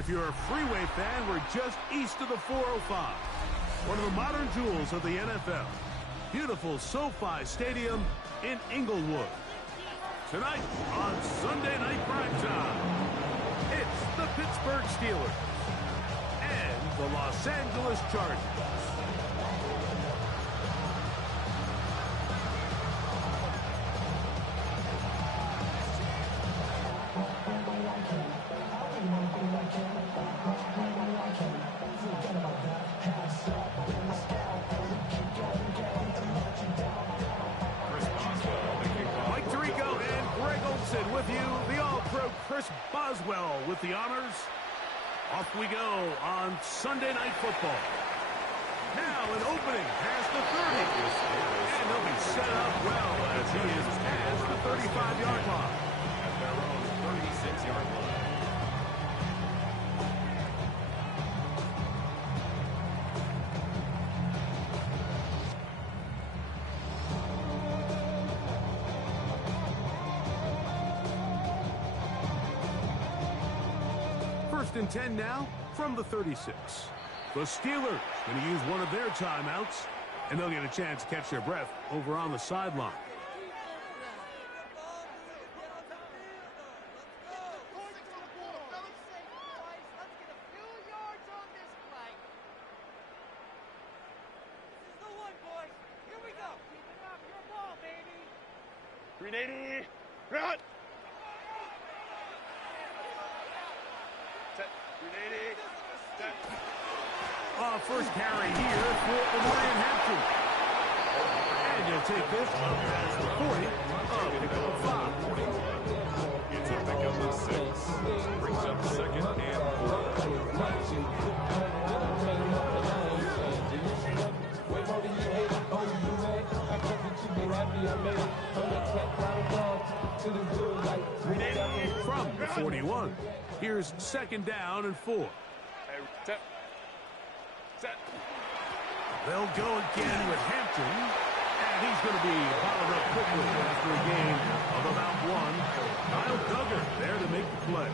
If you're a freeway fan, we're just east of the 405. One of the modern jewels of the NFL. Beautiful SoFi Stadium in Inglewood. Tonight on Sunday Night Primetime, it's the Pittsburgh Steelers and the Los Angeles Chargers. With you, the All-Pro Chris Boswell with the honors. Off we go on Sunday Night Football. Now an opening past the 30. And he'll be set up well as he is past the 35-yard line. At their own 36-yard line. First and 10 now from the 36. The Steelers going to use one of their timeouts, and they'll get a chance to catch their breath over on the sideline. First carry here for Orion Hampton. And you'll take this as the 40 of pickup 5. It's a pickup of 6. Brings up second and 4. From the 41, here's second down and 4. They'll go again with Hampton, and he's going to be followed up quickly after a gain of about 1. Kyle Duggar there to make the play.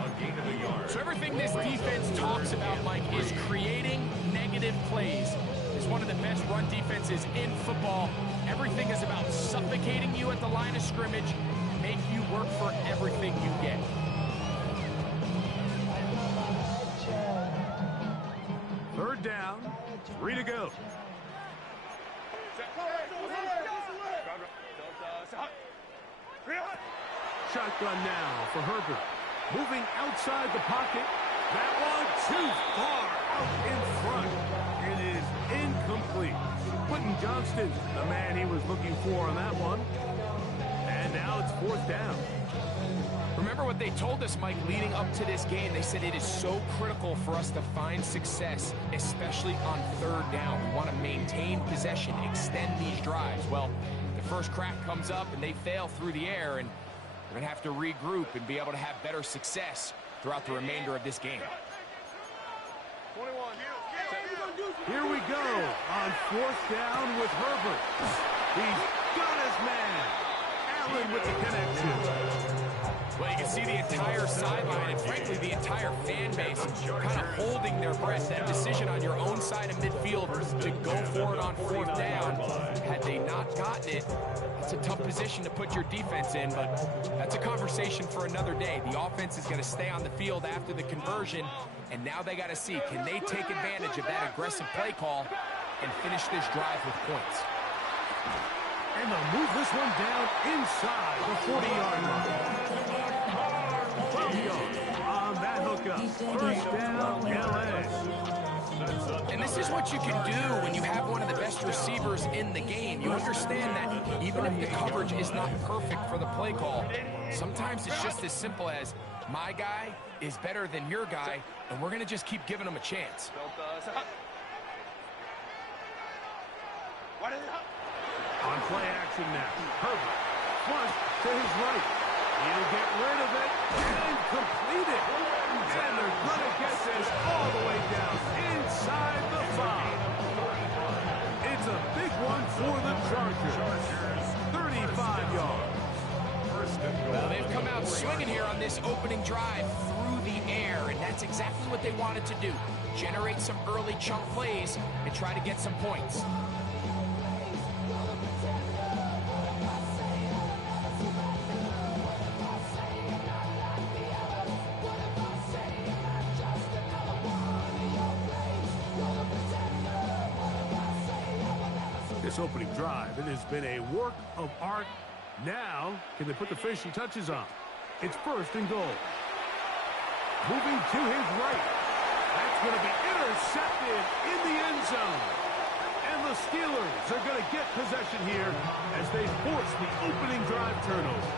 A gain of a yard. So everything this defense talks about, Mike, is creating negative plays. It's one of the best run defenses in football. Everything is about suffocating you at the line of scrimmage, make you work for everything you get. Third down, 3 to go. Shotgun now for Herbert. Moving outside the pocket. That one too far out in front. It is incomplete. Quentin Johnston, the man he was looking for on that one. And now it's 4th down. Remember what they told us, Mike, leading up to this game. They said it is so critical for us to find success, especially on 3rd down. We want to maintain possession, extend these drives. Well, the first crack comes up and they fail through the air, and we're going to have to regroup and be able to have better success throughout the remainder of this game. 21. Here we go on 4th down with Herbert. He's got his man. Allen with the connection. Well, you can see the entire sideline and, frankly, the entire fan base kind of holding their breath. That decision on your own side of midfield to go for it on 4th down, had they not gotten it, it's a tough position to put your defense in, but that's a conversation for another day. The offense is going to stay on the field after the conversion, and now they got to see, can they take advantage of that aggressive play call and finish this drive with points? And they'll move this one down inside the 40-yard line. 12 yards on that hookup. First down, LA. And this is what you can do when you have one of the best receivers in the game. You understand that even if the coverage is not perfect for the play call, sometimes it's just as simple as, my guy is better than your guy, and we're going to just keep giving him a chance. On play action now. Herbert. Flush to his right. He'll get rid of it and complete it. And they're going to get this all the way down inside the 5. It's a big one for the Chargers. 35 yards. Well, they've come out swinging here on this opening drive through the air, and that's exactly exactly what they wanted to do. Generate some early chunk plays and try to get some points. This opening drive, it has been a work of art. Now, can they put the finishing touches on? It's first and goal. Moving to his right. That's going to be intercepted in the end zone. And the Steelers are going to get possession here as they force the opening drive turnover.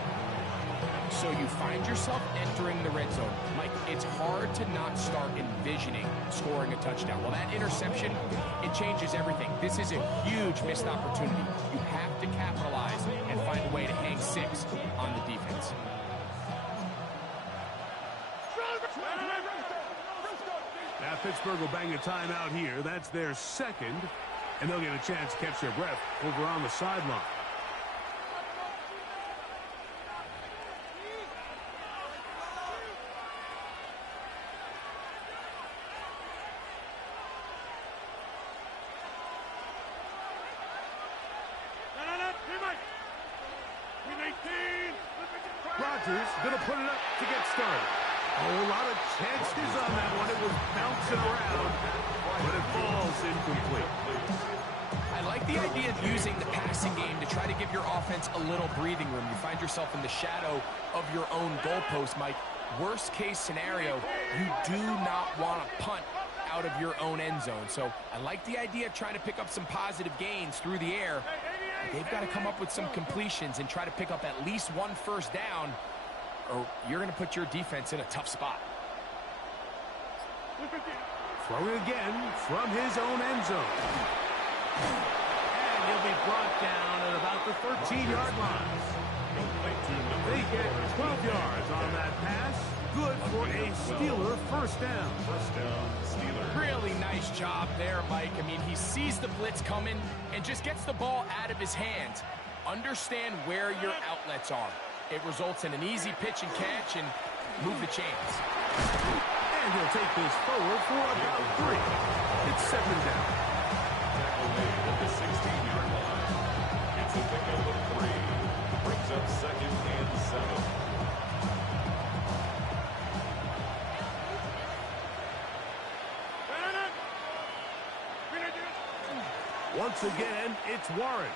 So you find yourself entering the red zone. Mike, it's hard to not start envisioning scoring a touchdown. Well, that interception, it changes everything. This is a huge missed opportunity. You have to capitalize and find a way to hang 6 on the defense. Now Pittsburgh will bang a timeout here. That's their second, and they'll get a chance to catch their breath over on the sideline. Rodgers going to put it up to get started. Oh, a lot of chances on that one. It was bouncing around, but it falls incomplete. I like the idea of using the passing game to try to give your offense a little breathing room. You find yourself in the shadow of your own goalpost, Mike. Worst case scenario, you do not want to punt out of your own end zone. So I like the idea of trying to pick up some positive gains through the air. They've got to come up with some completions and try to pick up at least one first down, or you're going to put your defense in a tough spot. Throwing again from his own end zone. And he'll be brought down at about the 13-yard line. They get 12 yards on that pass. Good for a Steeler first down. First down, Steelers. Really nice job there, Mike. I mean, he sees the blitz coming and just gets the ball out of his hands. Understand where your outlets are. It results in an easy pitch and catch and move the chains. And he'll take this forward for about 3. It's 2nd down. Tackle made at the 16-yard line. It's a pickup of 3. Brings up 2nd and 7. Once again, it's Warren.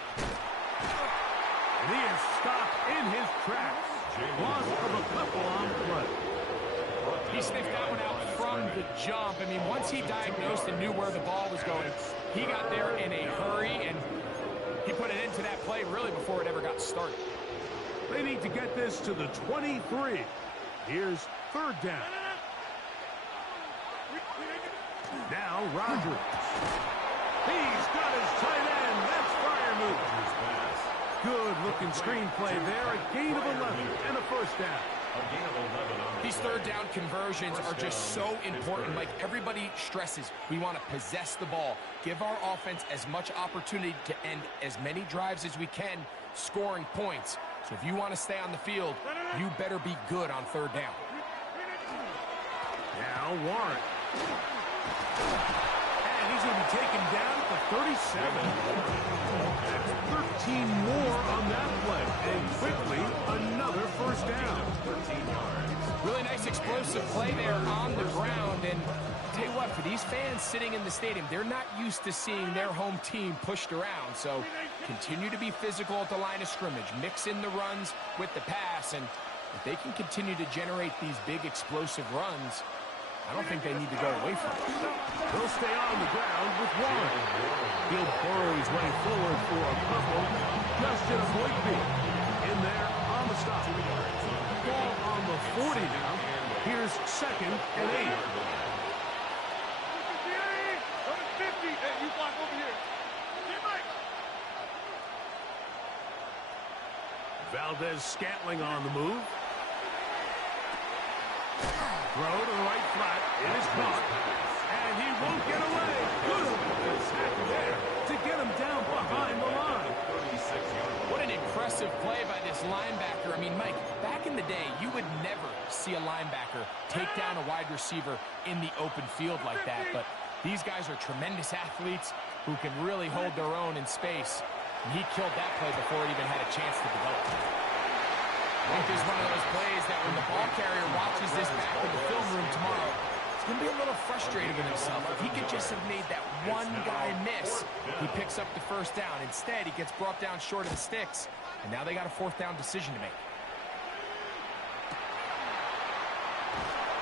And he is stopped in his tracks. Loss of a couple on play. He sniffed that one out from the jump. I mean, once he diagnosed and knew where the ball was going, he got there in a hurry, and he put it into that play really before it ever got started. They need to get this to the 23. Here's 3rd down. Now Rodgers. He's got his tight end. That's Freiermuth. Good-looking screenplay there. A gain of 11 and a first down. These 3rd down conversions are just so important. Like everybody stresses, we want to possess the ball, give our offense as much opportunity to end as many drives as we can, scoring points. So if you want to stay on the field, you better be good on 3rd down. Now Warren. And he's going to be taken down at the 37. That's 13 more on that play. And quickly, another first down. 13 yards. Really nice explosive play there on the ground. And I'll tell you what, for these fans sitting in the stadium, they're not used to seeing their home team pushed around. So continue to be physical at the line of scrimmage. Mix in the runs with the pass. And if they can continue to generate these big explosive runs, I don't think they need to go away from it. He'll stay on the ground with Warren. He'll burrow his way forward for a couple. Justin Avoidby in there on the stop. Ball on the 40 now. Here's 2nd and 8. Valdez-Scantling on the move. Throw to the right flat. It is caught. And he won't get away. Good attack there to get him down behind the line. What an incredible impressive play by this linebacker. I mean, Mike, back in the day, you would never see a linebacker take down a wide receiver in the open field like that. But these guys are tremendous athletes who can really hold their own in space. And he killed that play before it even had a chance to develop. I think this is one of those plays that when the ball carrier watches this back in the film room tomorrow, he's going to be a little frustrated with himself. If he could just have made that one guy miss, he picks up the first down. Instead, he gets brought down short of the sticks, and now they got a fourth down decision to make.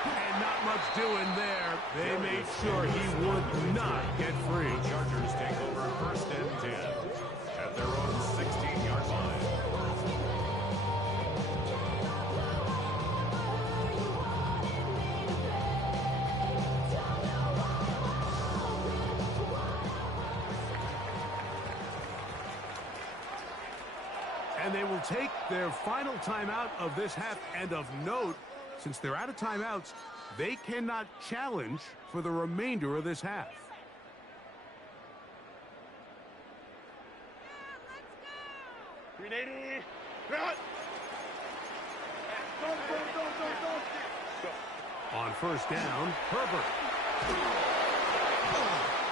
And not much doing there. They made sure he would not get free. The Chargers take over first and 10 at their own 16-yard line. And they will take their final timeout of this half. And of note, since they're out of timeouts, they cannot challenge for the remainder of this half. On first down, Herbert.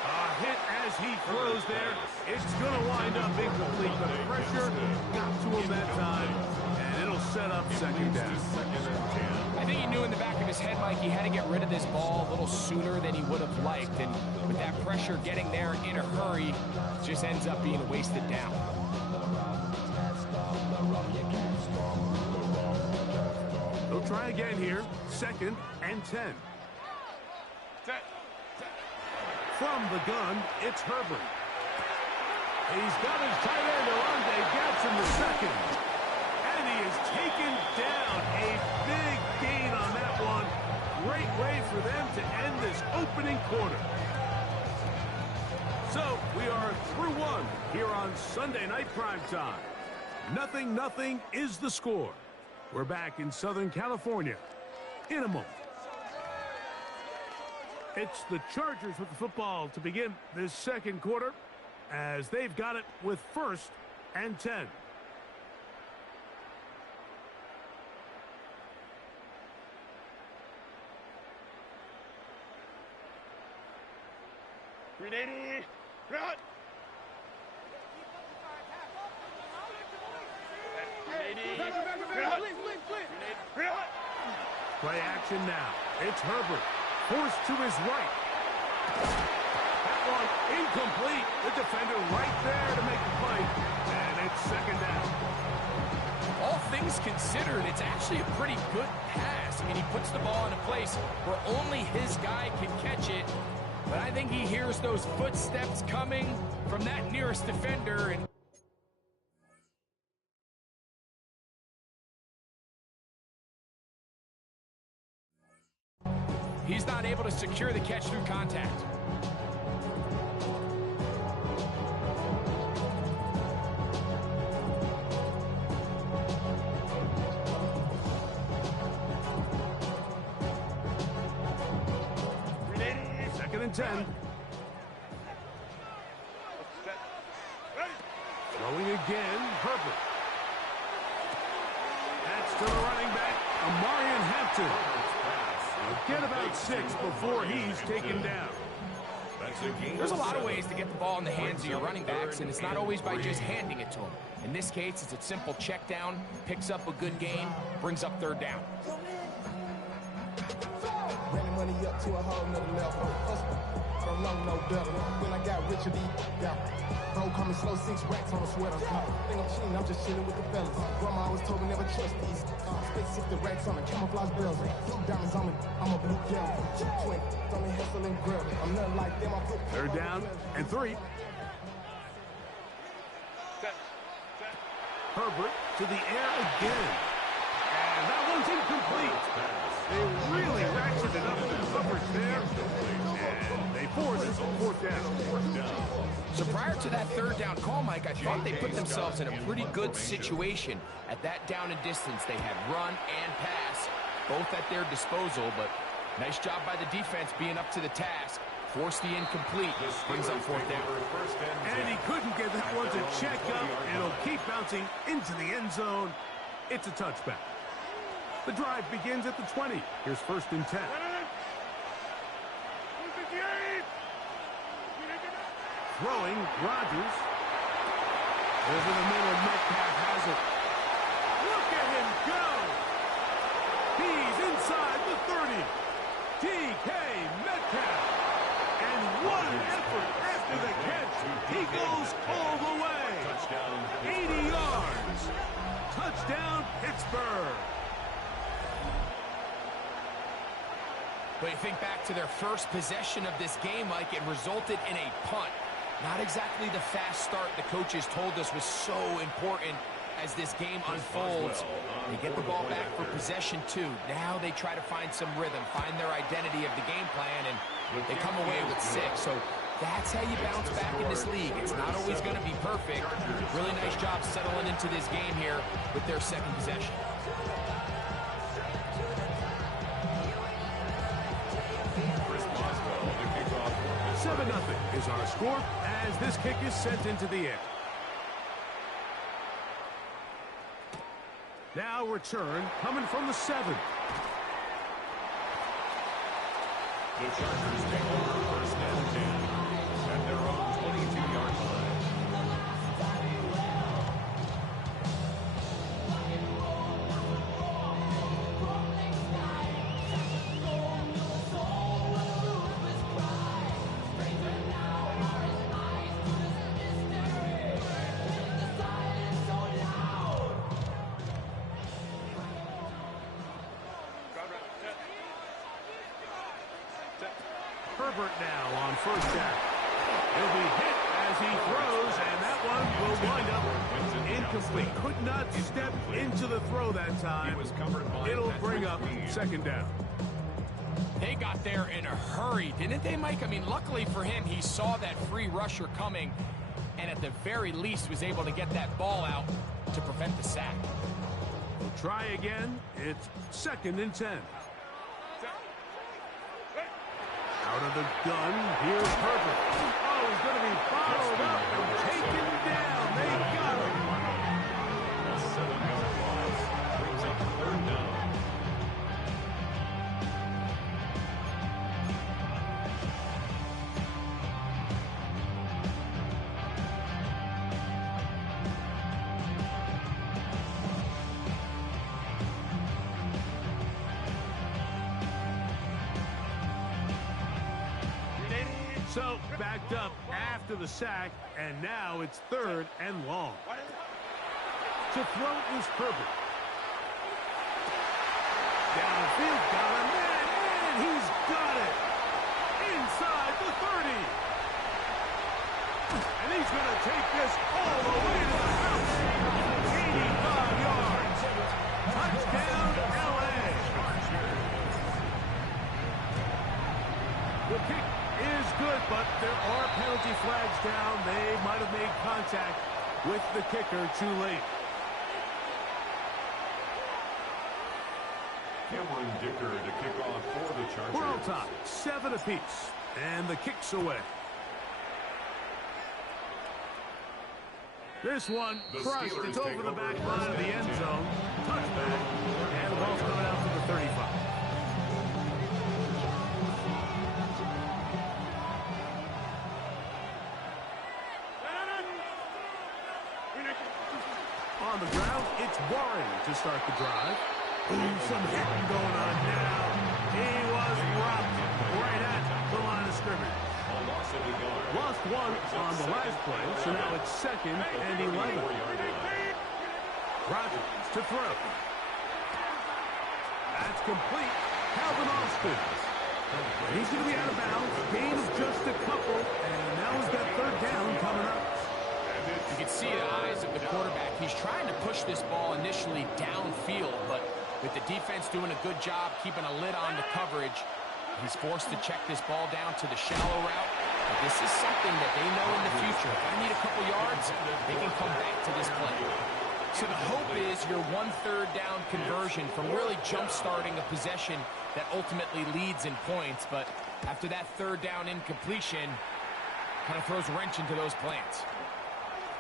A hit as he throws there. It's going to wind up incomplete. The pressure got to him that time, and it'll set up second down. I think he knew in the back of his head, Mike, he had to get rid of this ball a little sooner than he would have liked. And with that pressure getting there in a hurry, it just ends up being a wasted down. They'll try again here. Second and 10. From the gun, it's Herbert. He's got his tight end, Orlando Gadsden the second. And he is taken down. A big gain on that one. Great way for them to end this opening quarter. So we are through one here on Sunday Night Primetime. 0-0 is the score. We're back in Southern California in a moment. It's the Chargers with the football to begin this second quarter as they've got it with first and 10. Play action now. It's Herbert. Forced to his right. That one incomplete. The defender right there to make the play. And it's second down. All things considered, it's actually a pretty good pass. I mean, he puts the ball in a place where only his guy can catch it. But I think he hears those footsteps coming from that nearest defender. And he's not able to secure the catch through contact. Second and 10. Throwing again, Herbert. That's to the running back, Amarian Hampton. Get about 6 before he's taken down. There's a lot of ways to get the ball in the hands of your running backs, and it's not always by just handing it to them. In this case, it's a simple check down, picks up a good gain, brings up third down. Running money up to a whole nother level. Don't know no better. When I got richer, yeah. Bro, coming slow, 6 racks on a sweater. Think I'm cheating, I'm just chilling with the fellas. Grandma always told me never trust these. Space 60 racks on the camouflage bells. Blue diamonds on me, I'm a blue devil. Twin, on me hustle and grill. I'm nothing like them, I put. Third down and 3. Herbert to the air again. And that one's incomplete. They really ratcheted up the coverage there. And they force it fourth down. So prior to that third down call, Mike, I thought they put themselves in a pretty good situation. At that down and distance, they had run and pass, both at their disposal, but nice job by the defense being up to the task, Force the incomplete. Brings up fourth down. And he couldn't get that one to check up. It'll keep bouncing into the end zone. It's a touchback. The drive begins at the 20. Here's 1st and 10. Throwing, Rodgers. Over the middle, Metcalf has it. Look at him go! He's inside the 30. DK Metcalf. And what an effort after the catch. He goes all the way. 80 yards. Touchdown, Pittsburgh. But you think back to their first possession of this game, Mike, it resulted in a punt. Not exactly the fast start the coaches told us was so important as this game unfolds. They get the ball back for possession 2. Now they try to find some rhythm, find their identity of the game plan, and they come away with 6. So that's how you bounce back in this league. It's not always going to be perfect. Really nice job settling into this game here with their second possession. 7-0 is our score as this kick is sent into the air. Now return coming from the 7. The Chargers take over 1st and 10 at their own 22-yard line. Herbert now on 1st down. He'll be hit as he throws, and that one will wind up incomplete. Could not step into the throw that time. It'll bring up 2nd down. They got there in a hurry, didn't they, Mike? I mean, luckily for him, he saw that free rusher coming, and at the very least was able to get that ball out to prevent the sack. We'll try again. It's 2nd and 10. Out of the gun, here's Herbert. Oh, he's going to be followed up and taken down. They got him. A 7-yard loss brings up 3rd down. So, backed up after the sack, and now it's 3rd and long. To throw is Herbert. Downfield, got a man, and he's got it. Inside the 30. And he's going to take this all the way to the house. 85 yards. Touchdown, L.A. The kick is good, but there are penalty flags down. They might have made contact with the kicker too late. Cameron Dicker to kick off for the Chargers. We're on top, 7 apiece, and the kick's away. This one crushed. It's over the back line of the end zone. Touchback, and the ball's coming out to the 35. On the ground, it's Warren to start the drive. Ooh, some hitting going on now. He was rocked right at the line of scrimmage. Lost 1 on the last play, so now it's 2nd and 11. Rodgers to throw. That's complete. Calvin Austin. He's going to be out of bounds. Gain of just a couple, and now he's got 3rd down coming up. You can see the eyes of the quarterback. He's trying to push this ball initially downfield, but with the defense doing a good job keeping a lid on the coverage, he's forced to check this ball down to the shallow route. But this is something that they know in the future. If they need a couple yards, they can come back to this play. So the hope is your 1/3 down conversion from really jump-starting a possession that ultimately leads in points. But After that third down incompletion, kind of throws a wrench into those plans.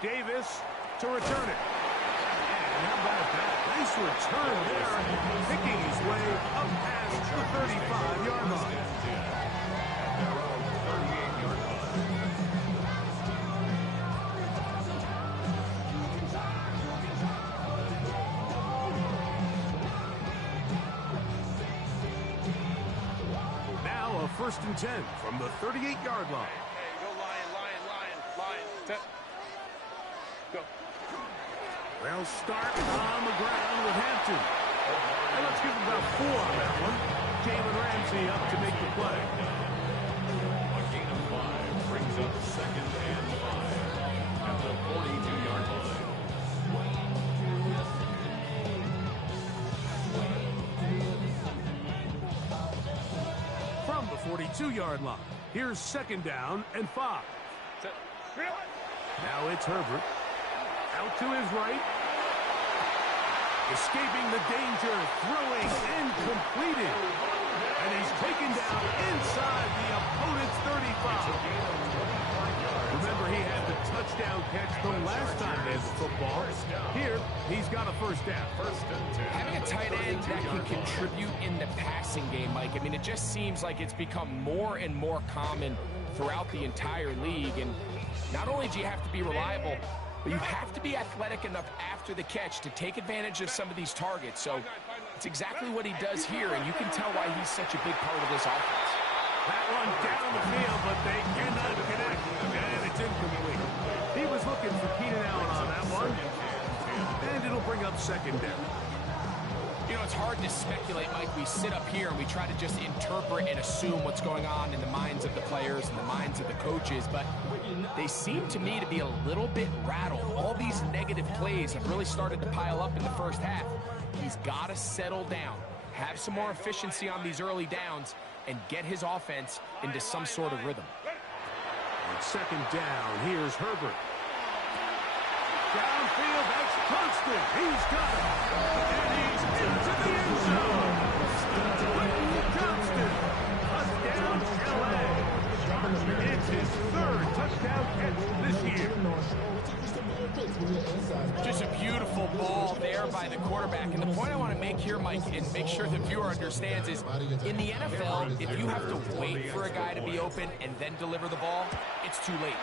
Davis to return it. And how about that? Nice return there, picking his way up past the 35-yard line. Now a 1st and 10 from the 38-yard line. Go Lion. Go. They'll start on the ground with Hampton. And let's give him about 4 on that one. Jalen Ramsey up to make the play. A gain of 5 brings up 2nd and 5 at the 42-yard line. From the 42-yard line, here's 2nd down and 5. Now it's Herbert. Out to his right. Escaping the danger, throwing and completing. And he's taken down inside the opponent's 35. Remember, he had the touchdown catch the last time he had the football. Here, he's got a 1st down. Having a tight end that can contribute in the passing game, Mike, I mean, it just seems like it's become more and more common throughout the entire league. And not only do you have to be reliable, but you have to be athletic enough after the catch to take advantage of some of these targets. So it's exactly what he does here, and you can tell why he's such a big part of this offense. That one down the field, but they cannot connect, and it's incomplete. He was looking for Keenan Allen on that one, and it'll bring up 2nd down. You know, it's hard to speculate, Mike. We sit up here and we try to just interpret and assume what's going on in the minds of the players and the minds of the coaches, but they seem to me to be a little bit rattled. All these negative plays have really started to pile up in the first half. He's got to settle down, have some more efficiency on these early downs, and get his offense into some sort of rhythm. On 2nd down, here's Herbert. Downfield, that's Constant. He's got it. And he's into the end zone. Constant. Touchdown, LA. It's his 3rd touchdown catch this year. Just a beautiful ball there by the quarterback. And the point I want to make here, Mike, and make sure the viewer understands is, in the NFL, if you have to wait for a guy to be open and then deliver the ball, it's too late.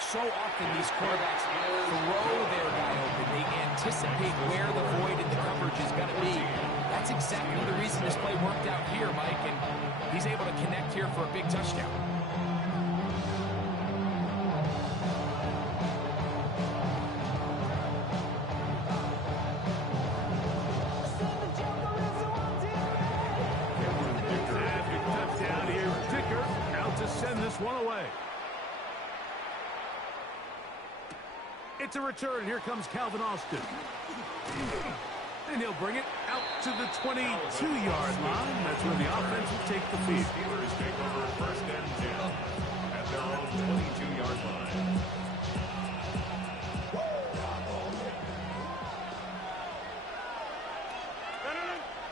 So often these quarterbacks throw their guy open. They anticipate where the void in the coverage is going to be. That's exactly the reason this play worked out here, Mike, and he's able to connect here for a big touchdown. Touchdown here, Dicker, out to send this one away. It's a return. Here comes Calvin Austin. And he'll bring it out to the 22-yard line. That's where the offense will take the field. Steelers take over 1st and 10 at their own 22-yard line.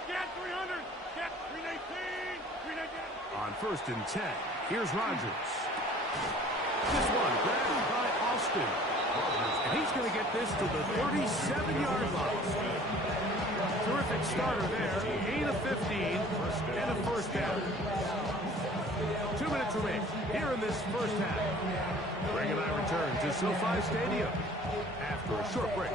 Get 300. Get 319. 319. On 1st and 10, here's Rodgers. This one grabbed by Austin. And he's going to get this to the 37-yard line. Terrific starter there. Gain of 15 and a 1st down. 2 minutes remain here in this 1st half. Greg and I return to SoFi Stadium after a short break.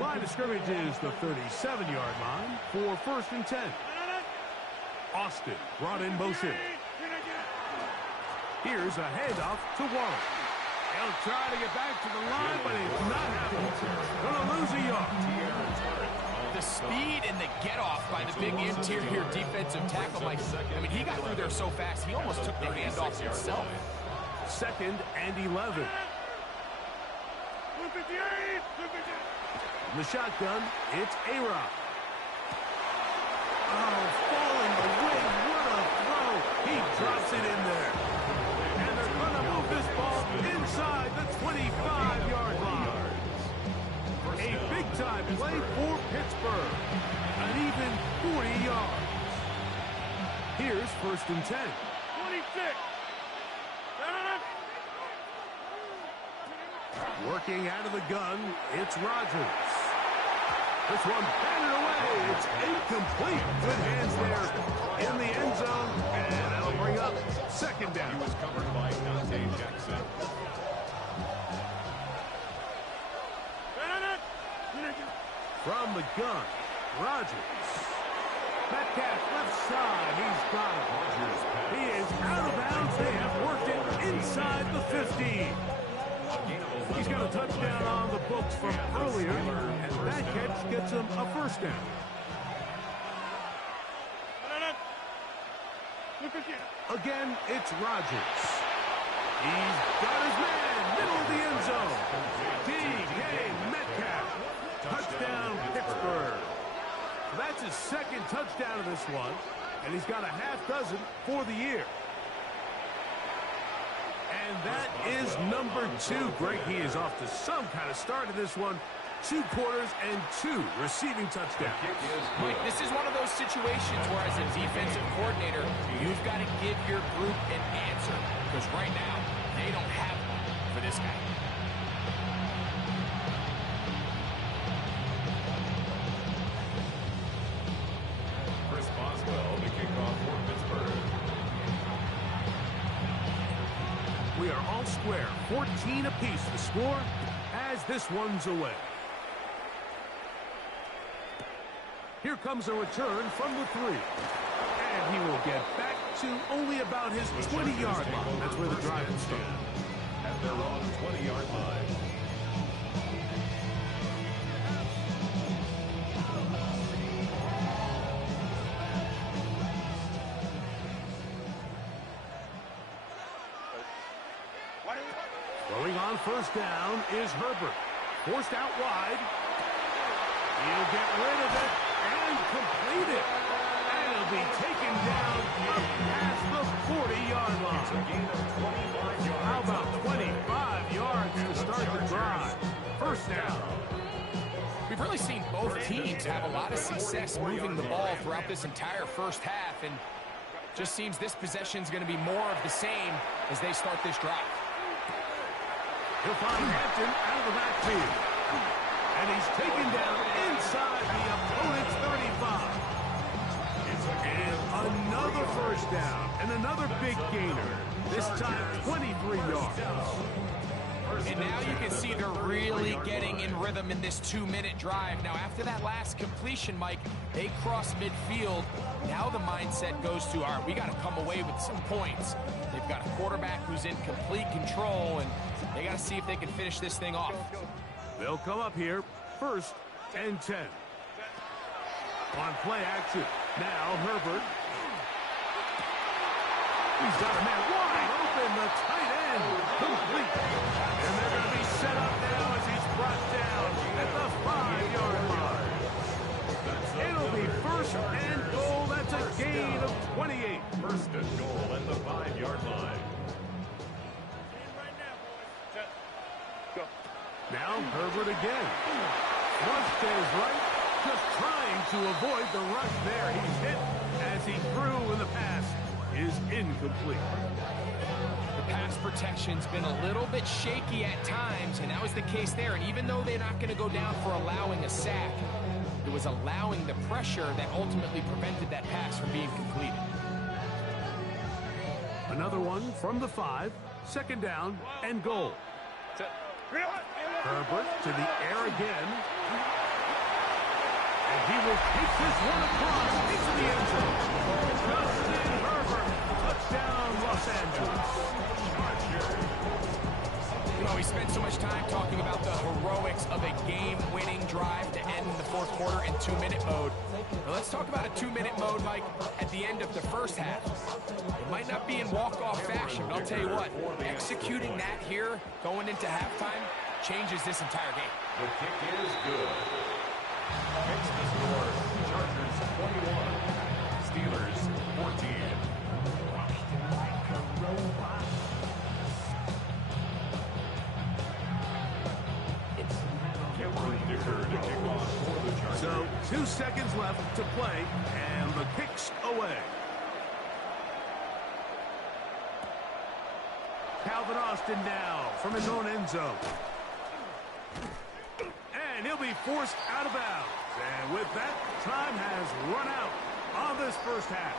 Line of scrimmage is the 37-yard line for 1st and 10. Austin brought in motion. Here's a handoff to Waller. He'll try to get back to the line, but it's not happening. Gonna lose a yard. The speed and the get-off by the big interior defensive tackle, Mike. I mean, he got through there so fast, he almost took the handoff himself. 2nd and 11. In the shotgun, it's A-Rod. Oh, falling away. What a throw. He drops it in there. And they're going to move this ball inside the 25-yard line. A big-time play for Pittsburgh. An even 40 yards. Here's 1st and 10. 26. Working out of the gun, it's Rodgers. This one batted away. It's incomplete. Good hands there in the end zone. And that'll bring up 2nd down. He was covered by Dante Jackson. From the gun, Rodgers. Metcalf left side. He's got it. He is out of bounds. They have worked it inside the 50. He's got a touchdown on the books from earlier, and that catch gets him a 1st down. Again, it's Rodgers. He's got his man, middle of the end zone. D.K. Metcalf. Touchdown, Pittsburgh. That's his 2nd touchdown of this one, and he's got a half dozen for the year. And that is number 2. Greg, he is off to some kind of start in this one. 2 quarters and 2 receiving touchdowns. Mike, this is one of those situations where as a defensive coordinator, you've got to give your group an answer. Because right now, they don't have one for this guy. Chris Boswell, the kickoff for Pittsburgh. We are all square. 14 apiece the score as this one's away. Here comes a return from the 3. And he will get back to only about his 20-yard line. That's where the drive will start. At their own 20-yard line. Throwing on 1st down is Herbert. Forced out wide. He'll get rid of it and complete it. And he'll be taken down up past the 40-yard line. How about 25 yards to start the drive? 1st down. We've really seen both teams have a lot of success moving the ball throughout this entire 1st half, and just seems this possession is going to be more of the same as they start this drive. He'll find Hampton out of the backfield. And he's taken down inside the opponent's 35. And another 1st down and another big gainer. This time 23 yards. And now you can see they're really getting in rhythm in this 2-minute drive. Now, after that last completion, Mike, they cross midfield. Now the mindset goes to, all right, we got to come away with some points. They've got a quarterback who's in complete control, and they got to see if they can finish this thing off. They'll come up here, 1st and 10. On play action, now Herbert. He's got a man wide open, the tight end, complete. And they're going to be set up now as he's brought down at the 5-yard line. It'll be 1st and goal. That's a gain of 28. 1st and goal at the 5-yard line. Now Herbert again. Flush stays right, just trying to avoid the rush there. He's hit as he threw, and the pass is incomplete. The pass protection's been a little bit shaky at times, and that was the case there. And even though they're not going to go down for allowing a sack, it was allowing the pressure that ultimately prevented that pass from being completed. Another one from the 5, 2nd down and goal. Herbert to the air again. And he will take this one across into the end zone. Justin Herbert, touchdown Los Angeles. You know, we spent so much time talking about the heroics of a game-winning drive to end the 4th quarter in 2-minute mode. Now let's talk about a 2-minute mode, Mike, at the end of the 1st half. It might not be in walk-off fashion, but I'll tell you what, executing that here, going into halftime, changes this entire game. The kick is good. Makes the score. Chargers 21. Steelers 14. Cameron Dicker 2 seconds left to play, and the kick's away. Calvin Austin now from his own end zone. And he'll be forced out of bounds. And with that, time has run out on this first half.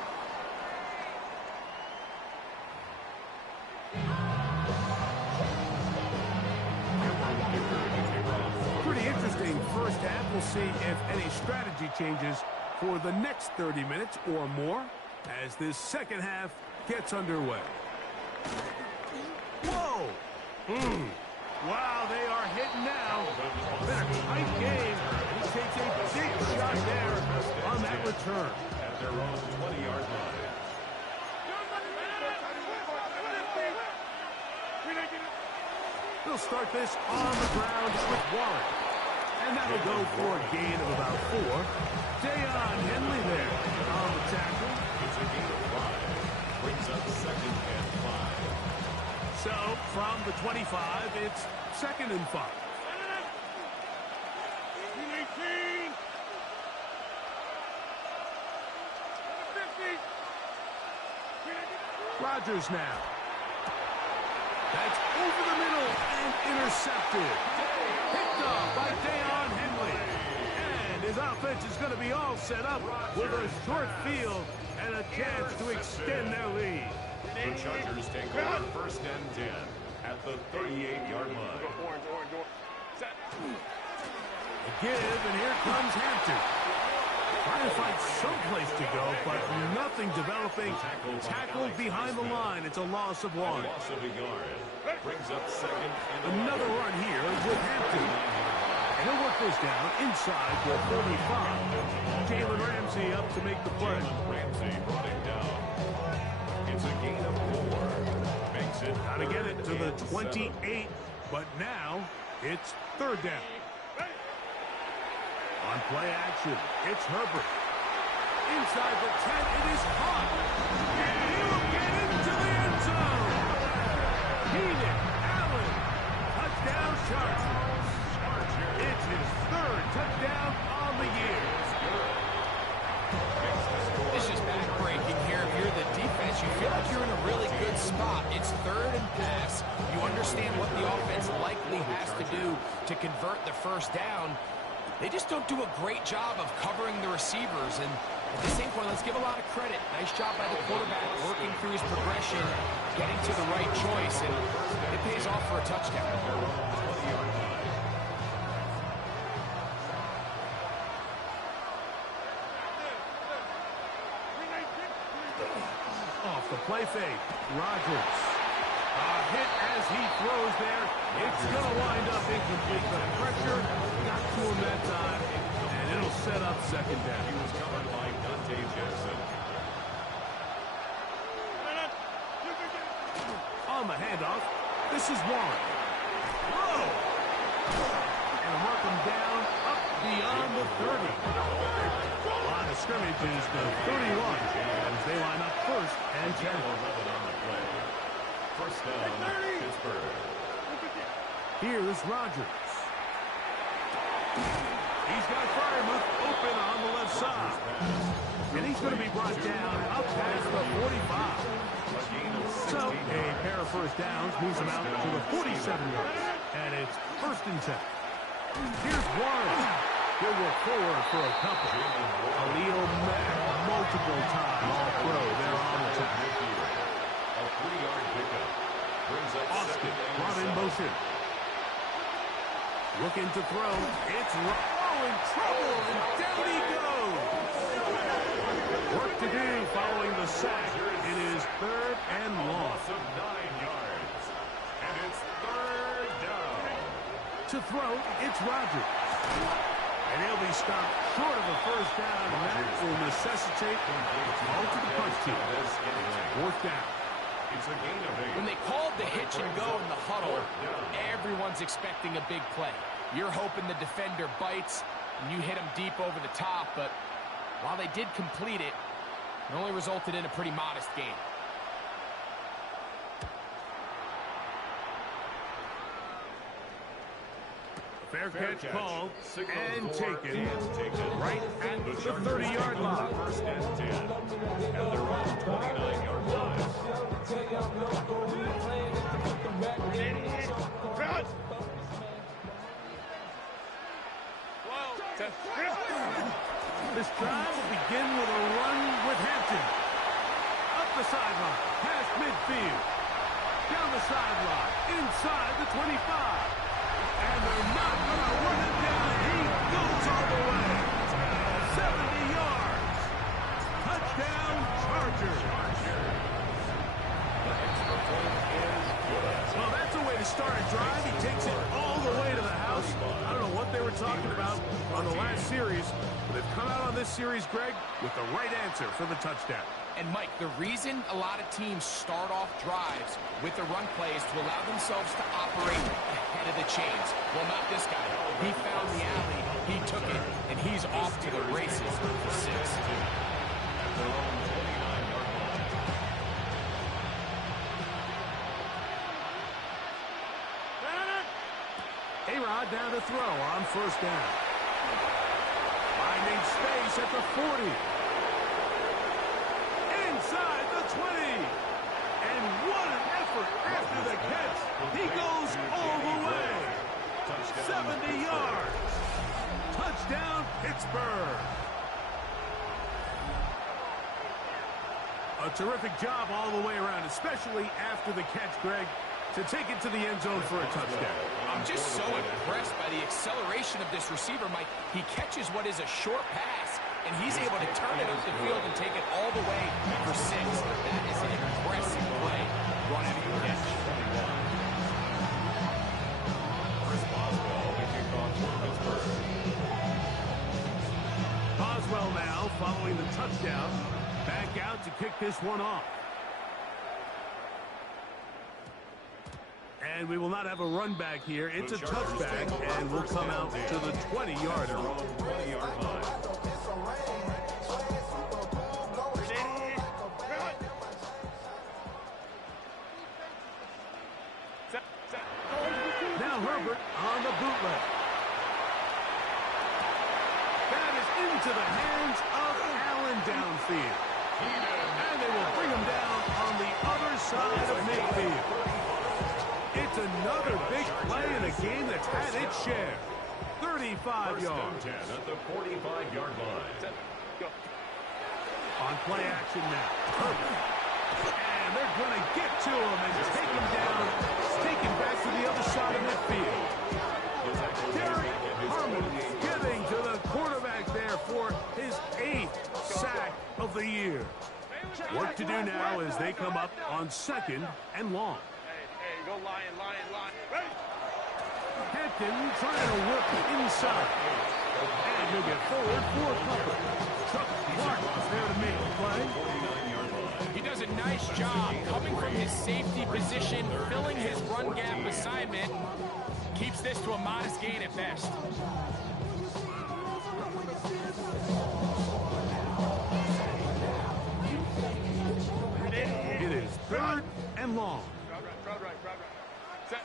Pretty interesting first half. We'll see if any strategy changes for the next 30 minutes or more as this second half gets underway. Whoa! Wow, they are hitting now. Been a tight game. He takes a big shot there on that return. At their own 20-yard line. They'll start this on the ground with Warren. And that'll go for a gain of about 4. Deion Henley there on the tackle. It's a gain of 5. Brings up 2nd and 5. So, from the 25, it's 2nd and 5. Rodgers now. That's over the middle and intercepted. Picked off by Deion Henley. And his offense is going to be all set up with a short field and a chance to extend their lead. The Chargers take over 1st and 10 at the 38-yard line. A give, and here comes Hampton. Trying to find someplace to go, but nothing developing. Tackled behind the line. It's a loss of 1. Loss of a yard. Brings up 2nd and Another run here with Hampton. And he'll work this down inside the 35. Jalen Ramsey up to make the play. Ramsey brought him down. It's a gain of 4. Makes it. Got to get it to the 3rd and 7. 28, but now it's 3rd down. On play action, it's Herbert. Inside the 10, it is caught. And he'll get into the end zone. Keenan Allen, touchdown Chargers. It's his 3rd touchdown on the year. It's just back-breaking here. If you're the defense, you feel like you're in a really good spot. It's 3rd and pass. You understand what the offense likely has to do to convert the first down. They just don't do a great job of covering the receivers. And at the same point, let's give a lot of credit. Nice job by the quarterback working through his progression, getting to the right choice, and it pays off for a touchdown. Off the play fake, Rodgers. A hit as he throws there. It's going to wind up incomplete. The pressure got to him that time, and it'll set up 2nd down. He was covered by Dante Jensen. On the handoff, this is Warren. Whoa! And mark him down up beyond the 30. Line of scrimmage is the 31 as they line up 1st and 10. First down, Pittsburgh. Here's Rodgers. He's got Freiermuth open on the left side. And he's going to be brought down up past the 45. So, a pair of first downs moves him out to the 47 yards. And it's 1st and 10. Here's Warren. He'll work forward for a couple. Khalil Mack multiple times all-pro there on the top. A 3-yard pickup. Brings up Austin brought in motion. Looking to throw. It's in trouble, and down he goes. Work to do following the sack. It is 3rd and long. Loss of 9 yards. And it's 3rd down. To throw, it's Rodgers. And he'll be stopped short of a first down, and that will necessitate all to the punch team. 4th down. It's a gain of 8. When they called the hitch and go in the huddle, everyone's expecting a big play. You're hoping the defender bites and you hit him deep over the top, but while they did complete it, it only resulted in a pretty modest gain. Fair catch called and taken right the 30-yard line. First and 10. At their own 29-yard line. This drive will begin with a run with Hampton. Up the sideline, past midfield. Down the sideline, inside the 25. And they're not going to run it down. He goes all the way. 70 yards. Touchdown, Chargers. Well, that's a way to start a drive. He takes it all the way to the house. I don't know what they were talking about on the last series, but they've come out on this series, Greg, with the right answer for the touchdown. And, Mike, the reason a lot of teams start off drives with the run play is to allow themselves to operate ahead of the chains. Well, not this guy. He found the alley, he took it, and he's off to the races for 6. At their own 29-yard line. A-Rod down to throw on first down. Finding space at the 40. Inside the 20. And what an effort after the catch. He goes all the way. 70 yards. Touchdown, Pittsburgh. A terrific job all the way around, especially after the catch, Greg, to take it to the end zone for a touchdown. I'm just so impressed by the acceleration of this receiver, Mike. He catches what is a short pass, and he's able to turn it up the field and take it all the way for 6. That is an impressive play run after the catch. Boswell now following the touchdown. Back out to kick this one off. And we will not have a run back here. It's a touchback, and we'll come out to the 20-yarder. 20-yard line. Now Herbert on the bootleg. That is into the hands of Allen downfield. And they will bring him down on the other side of midfield. It's another big play in a game that's had its share. 35 yards. 10 at the 45-yard line. On play action now. Herbert. And they're going to get to him and take him down. Take him back to the other side of midfield. Derek Harmon getting to the quarterback there for his 8th sack of the year. Work to do now as they come up on 2nd and long. Hey, go lion, lion, lion. Ready? Hampton trying to work inside. And he'll get forward for a couple. Chuck Clark is there to make the play. He does a nice job coming from his safety position, filling his run gap assignment. Keeps this to a modest gain at best. It is 3rd and long. Right. Set.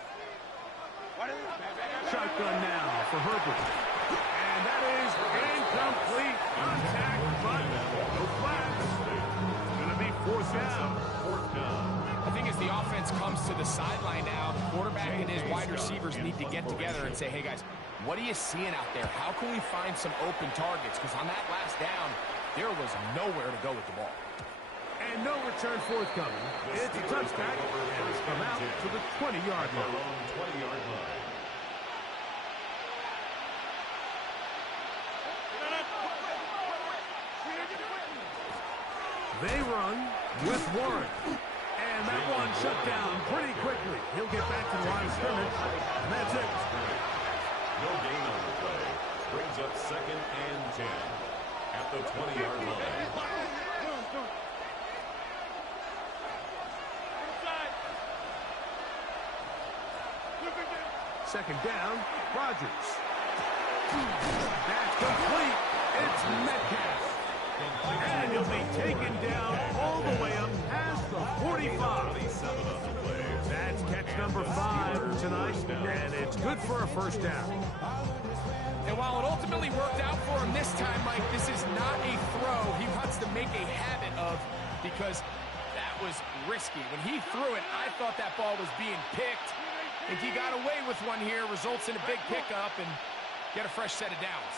Shotgun now for Herbert. And that is incomplete contact, but no flags. Going to be 4th down. I think as the offense comes to the sideline now, the quarterback and his wide receivers need to get together and say, hey guys, what are you seeing out there? How can we find some open targets? Because on that last down, there was nowhere to go with the ball. And no return forthcoming. It's a touchback, and it's come out to the 20-yard line. 20-yard line. They run with Warren. And that one shut down pretty quickly. He'll get back to the line of scrimmage, and that's it. No gain on the play. Brings up 2nd and 10 at the 20-yard line. Second down, Rodgers. That's complete. It's Metcalf. And he'll be taken down all the way up past the 45. That's catch number 5 tonight, and it's good for a first down. And while it ultimately worked out for him this time, Mike, this is not because that was risky. When he threw it, I thought that ball was being picked. I think he got away with one here, results in a big pickup, and get a fresh set of downs.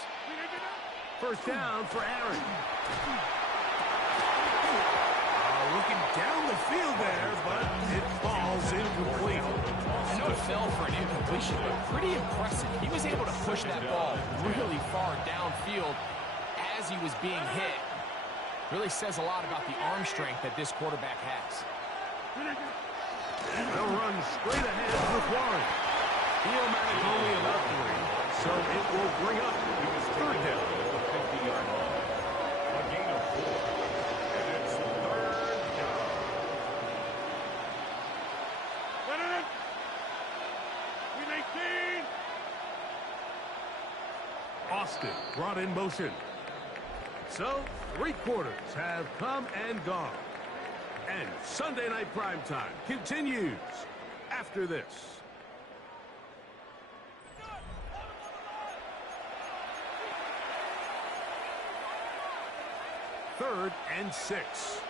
First down for Aaron. Looking down the field there, but it falls incomplete. I know it fell for an incompletion, but pretty impressive. He was able to push that ball really far downfield as he was being hit. Really says a lot about the arm strength that this quarterback has. And they'll run straight ahead with Warren. He'll manage only about 3, so it will bring up third down. A gain of 4. And it's third down. Austin brought in motion. So, 3 quarters have come and gone. And Sunday Night Primetime continues after this. Third and 6.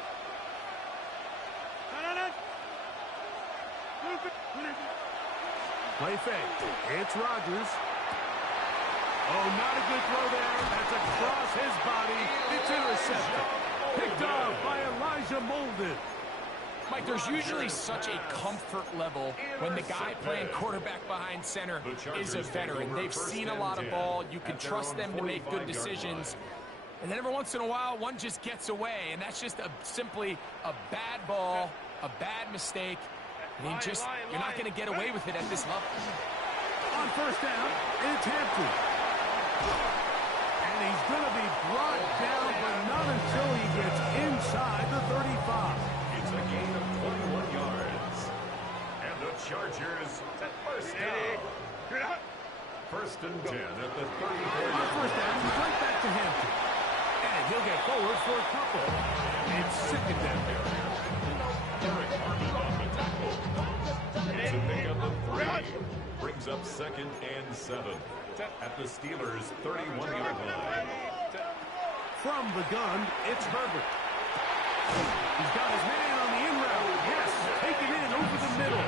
Play fake. It's Rodgers. Oh, not a good throw there. That's across his body. It's intercepted. Picked off by Elijah Molden. Mike, there's usually such a comfort level when the guy playing quarterback behind center is a veteran. They've seen a lot of ball. You can trust them to make good decisions. And then every once in a while, one just gets away. And that's just simply a bad ball, a bad mistake. And you're not going to get away with it at this level. On first down, it's Hampton. And he's going to be brought down, but not until he gets inside the 35. It's a gain of 21 yards. And the Chargers at first down. First and 10 at the 34. On first down, he's right back to Hampton. And he'll get forward for a couple. It's second down. Derek Harmon on the tackle. It's a pickup of 3. Brings up second and 7 at the Steelers' 31-yard line. From the gun, it's Herbert. He's got his man on the in route. Yes, taken in over the middle.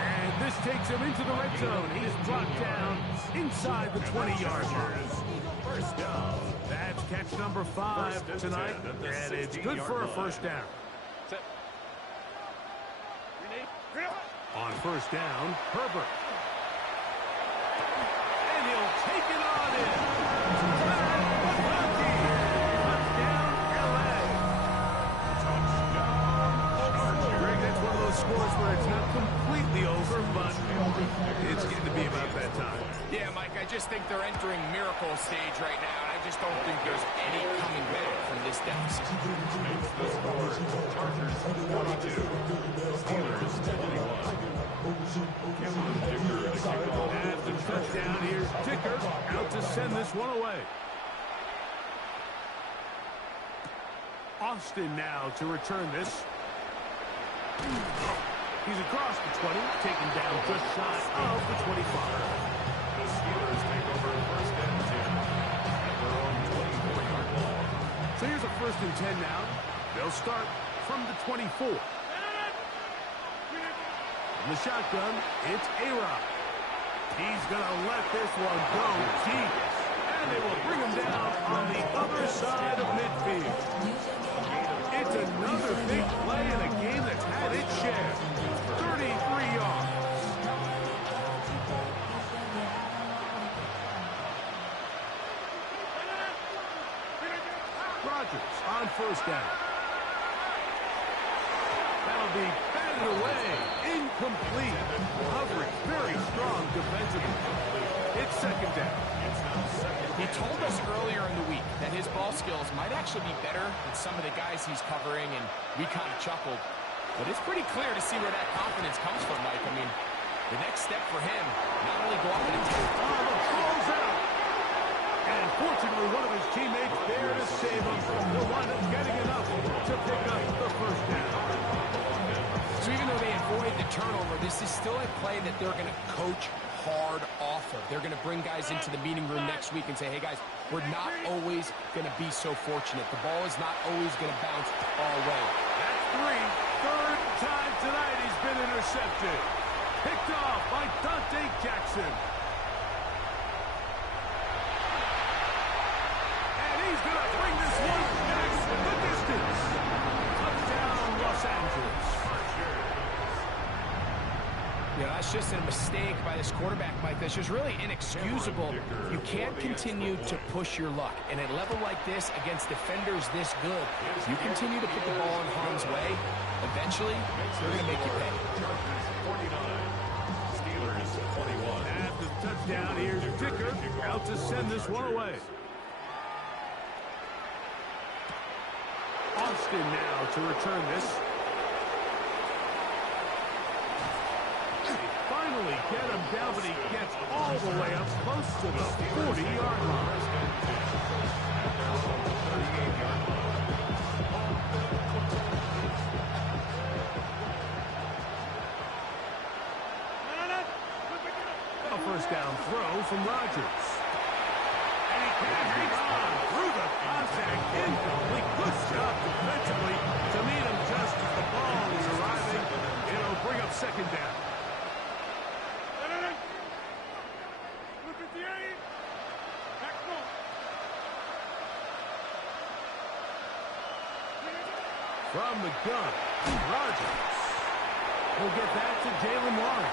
And this takes him into the red zone. He's brought down inside the 20-yard line. First down. That's catch number 5 tonight, and it's good for a first down. On first down, Herbert. And he'll take it on in. Touchdown, L.A. Greg, that's one of those scores where it's not completely over, but it's getting to be about that time. Yeah, Mike, I just think they're entering miracle stage right now, and I just don't think there's any coming back from this deficit. Makes the score. Chargers 42. Steelers 21. At the touchdown, here's Dicker out to send this one away. Austin now to return this. He's across the 20, taken down just shy of the 25. The Steelers take over first and 10 at their own 24-yard line. So here's a first and 10 now. They'll start from the 24. In the shotgun, it's A-Rod. He's going to let this one go deep. And they will bring him down on the other side of midfield. It's another big play in a game that's had its share. 33 yards. Rodgers on first down. That'll be batted away. Incomplete. Coverage very strong defensively. It's second down. He told us earlier in the week that his ball skills might actually be better than some of the guys he's covering, and we kind of chuckled. But it's pretty clear to see where that confidence comes from, Mike. I mean, the next step for him, not only go up and attack. Oh, the ball's out. And fortunately, one of his teammates there to save him. He'll wind up getting enough to pick up the first down. So even though they avoid the turnover, this is still a play that they're going to coach hard offer. They're going to bring guys into the meeting room next week and say, hey, guys, we're not always going to be so fortunate. The ball is not always going to bounce our way. That's three. Third time tonight he's been intercepted. Picked off by Dante Jackson. And he's going to bring this one back the distance. Touchdown, Los Angeles. Yeah, that's just a mistake by this quarterback, Mike. That's just really inexcusable. You can't continue to push your luck. And at a level like this, against defenders this good, you continue to put the ball in harm's way, eventually, they're going to make you pay. Steelers 21. After the touchdown, here's Dicker out to send this one away. Austin now to return this. Finally get him down, but he gets all the way up close to the 40-yard line. A first down throw from Rodgers. And he can't hang on through the contact. Incomplete. Good job defensively to meet him just as the ball is arriving. It'll bring up second down. From the gun, Rodgers will get that to Jalen Warren.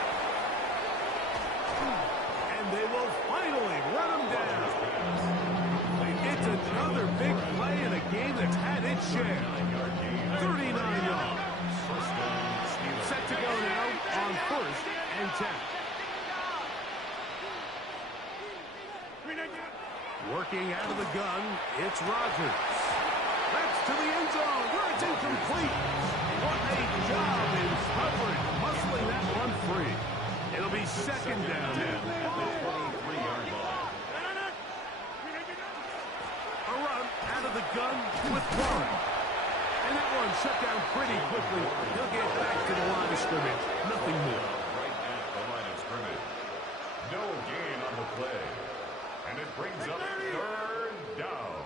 And they will finally run him down. It's another big play in a game that's had its share. 39 yards. Set to go now on first and 10. Working out of the gun, it's Rodgers. That's to the end zone where it's incomplete. What a job in covering, muscling that one free. It'll be second down now. A run out of the gun with Warren. And that one shut down pretty quickly. He'll get back to the line of scrimmage. Nothing more. Right at the line of scrimmage. No gain on the play. And it brings up third down.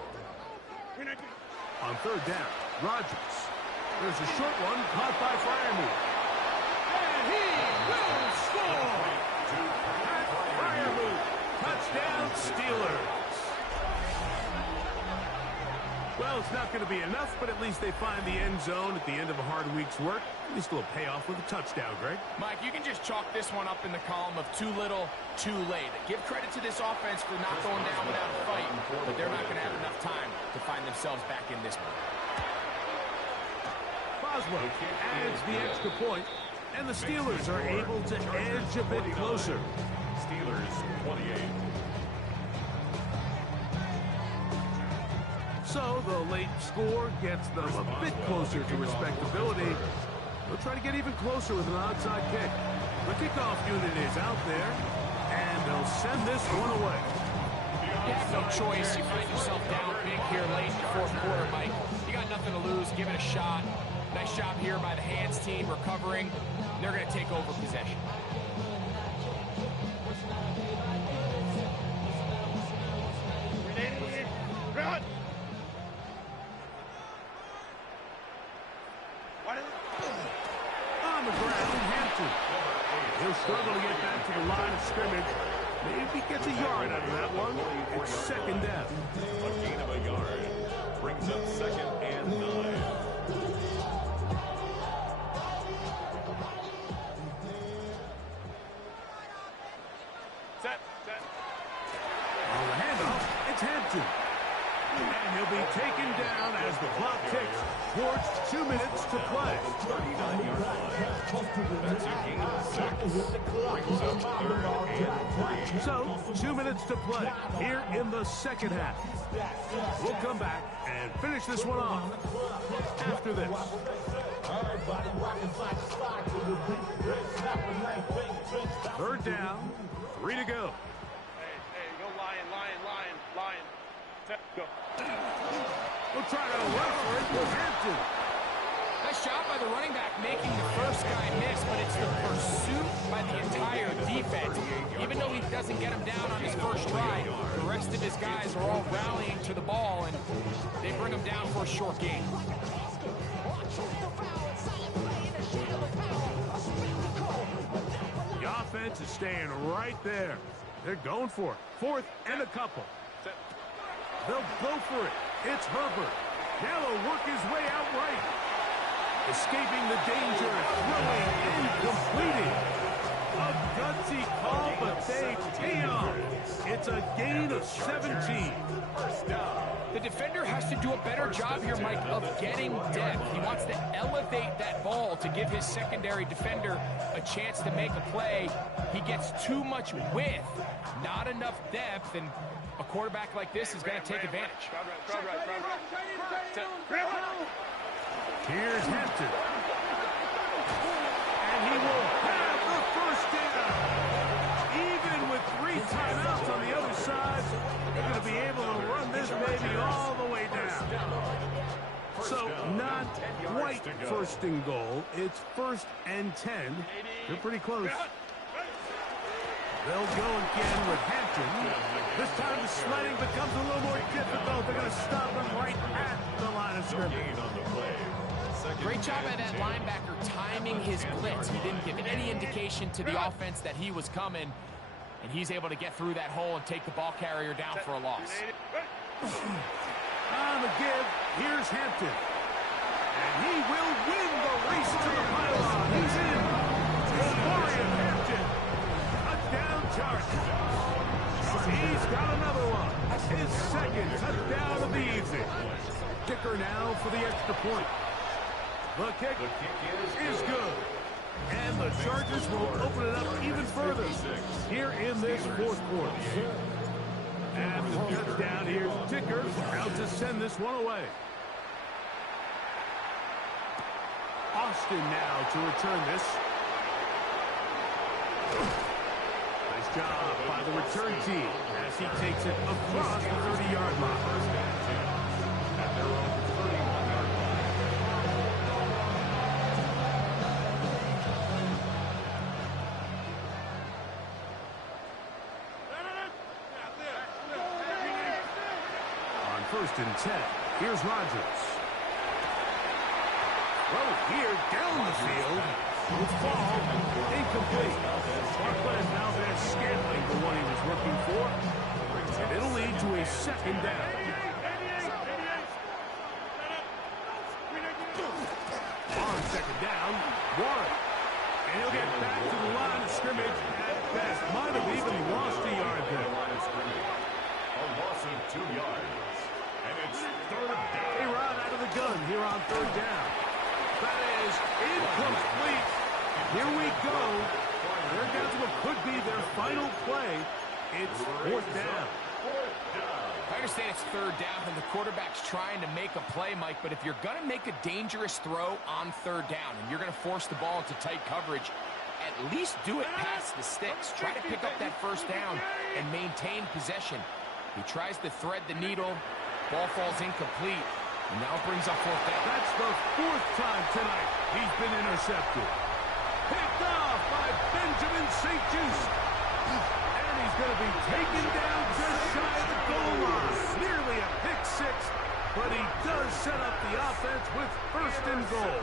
On third down, Rodgers. There's a short one caught by Freiermuth. And he will score! At Freiermuth. Touchdown, Steelers. Well, it's not going to be enough, but at least they find the end zone at the end of a hard week's work. At least it'll pay off with a touchdown, Greg. Mike, you can just chalk this one up in the column of too little, too late. Give credit to this offense for not going down without a fight, but they're not going to have enough time to find themselves back in this one. Boswell adds the extra point, and the Steelers are able to edge a bit closer. Steelers 28. So the late score gets them a bit closer to respectability. They'll try to get even closer with an onside kick. The kickoff unit is out there, and they'll send this one away. You have no choice. You find yourself down big here late in the fourth quarter, Mike. You got nothing to lose. Give it a shot. Nice job here by the hands team recovering. They're going to take over possession. On the ground, Hampton. He'll struggle to get back to the line of scrimmage. Maybe gets a yard out of that one. It's second down. A gain of a yard brings up second and 9. Set. On the handoff, it's Hampton. And he'll be taken down as the clock ticks towards 2 minutes to play. 39-yard line. That's a gain of 6. Brings up third and 3. So, 2 minutes to play here in the second half. We'll come back and finish this one off after this. Third down, 3 to go. Hey, go lion. Set, go. We'll try to run for it with Hampton. Nice job by the running back making the first guy miss, but it's the pursuit by the entire defense. Even though he doesn't get him down on his first try, the rest of his guys are all rallying to the ball, and they bring him down for a short gain. The offense is staying right there. They're going for it. 4th and a couple. They'll go for it. It's Herbert. Now he'll work his way out right. Escaping the danger, throwing and completing. A gutsy call, but they pay off. It's a gain of 17. The defender has to do a better job here, Mike, of getting depth. He wants to elevate that ball to give his secondary defender a chance to make a play. He gets too much width, not enough depth, and a quarterback like this is going to take advantage. Here's Hampton. And he will have the first down. Even with 3 timeouts on the other side, they're going to be able to run this baby all the way down. So not quite 1st and goal. It's 1st and 10. They're pretty close. They'll go again with Hampton. This time the sledding becomes a little more difficult. They're going to stop him right at the line of scrimmage. Great job by that linebacker timing his blitz. He didn't give any indication to the offense that he was coming, and he's able to get through that hole and take the ball carrier down for a loss. On the give, here's Hampton. And he will win the race to the pylon. He's in. Dorian Hampton. Touchdown charge. He's got another one. His 2nd touchdown of the evening. Kicker now for the extra point. The kick is good. And the Chargers will open it up even further here in this 4th quarter. And the touchdown here, Ticker out to send this one away. Austin now to return this. Nice job by the return team as he takes it across the 30-yard line. At their own 31-yard line. On 1st and 10, here's Rodgers. Well, here down the field. With ball incomplete. Marquez Valdez Scantling, the one he was looking for. And it'll lead to a 2nd down. On 2nd down, Warren. And he'll get back to the line of scrimmage at best. Might have even lost a yard there. A loss of 2 yards. And it's 3rd down. They run out of the gun here on 3rd down. That is incomplete. Here we go. They're down to what could be their final play. It's 4th down. I understand it's 3rd down and the quarterback's trying to make a play, Mike, but if you're going to make a dangerous throw on 3rd down and you're going to force the ball into tight coverage, at least do it past the sticks. Try to pick up that 1st down and maintain possession. He tries to thread the needle. Ball falls incomplete. And now brings up 4th down. That's the 4th time tonight he's been intercepted. Picked off by Benjamin St. Just. And he's going to be taken down just shy of the goal line. Nearly a pick 6, but he does set up the offense with 1st and goal.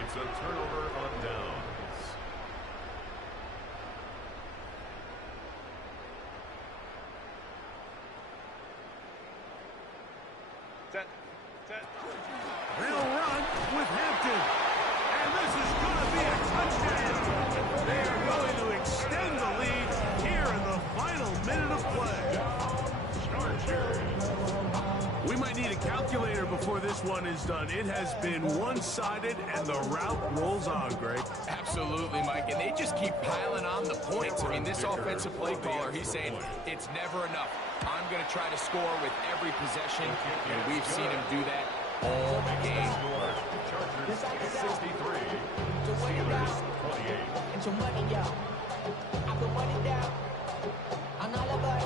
It's a turnover on downs. They'll run with Hampton. And this is going to be a touchdown. They are going to extend the lead here in the final minute of play. We might need a calculator before this one is done. It has been one-sided, and the route rolls on, Greg. Absolutely, Mike, and they just keep piling on the points. I mean, this offensive play caller, he's saying it's never enough. I'm going to try to score with every possession, and we've seen him do that all game. Chargers 63, Steelers 28. And some money, y'all. I put money down on all of us,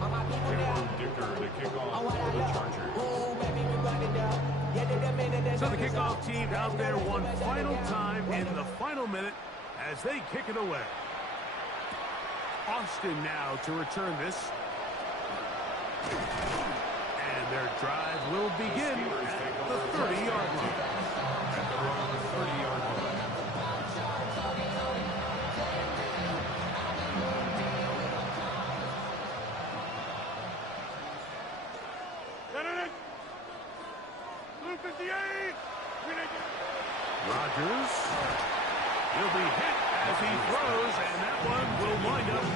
on my people now. Dicker to kick On off what I for the love. Chargers. Ooh, baby, we run it down. So the kickoff team out there one final time in the final minute as they kick it away. Austin now to return this. And their drive will begin at the 30-yard line. At their own 30-yard line. Rodgers. He'll be hit as he throws, and that one will wind up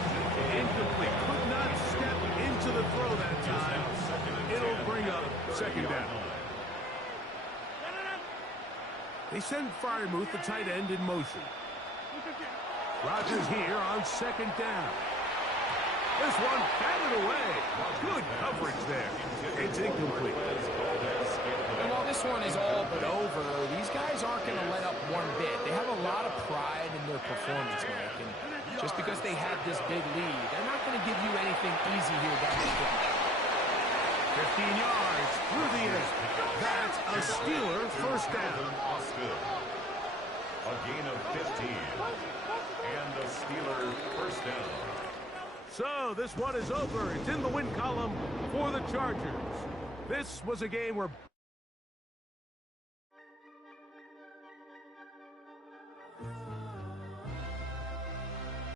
incomplete. Could not step into the throw that time. It'll bring up second down. They send Freiermuth, the tight end, in motion. Rodgers here on second down. This one batted away. Good coverage there. It's incomplete. And while this one is all but over, these guys aren't going to let up one bit. They have a lot of pride in their performance, Mike. And just because they had this big lead, they're not going to give you anything easy here down the stretch. 15 yards through the air. That's a Steeler first down. A gain of 15. And the Steeler first down. So this one is over. It's in the win column for the Chargers. This was a game where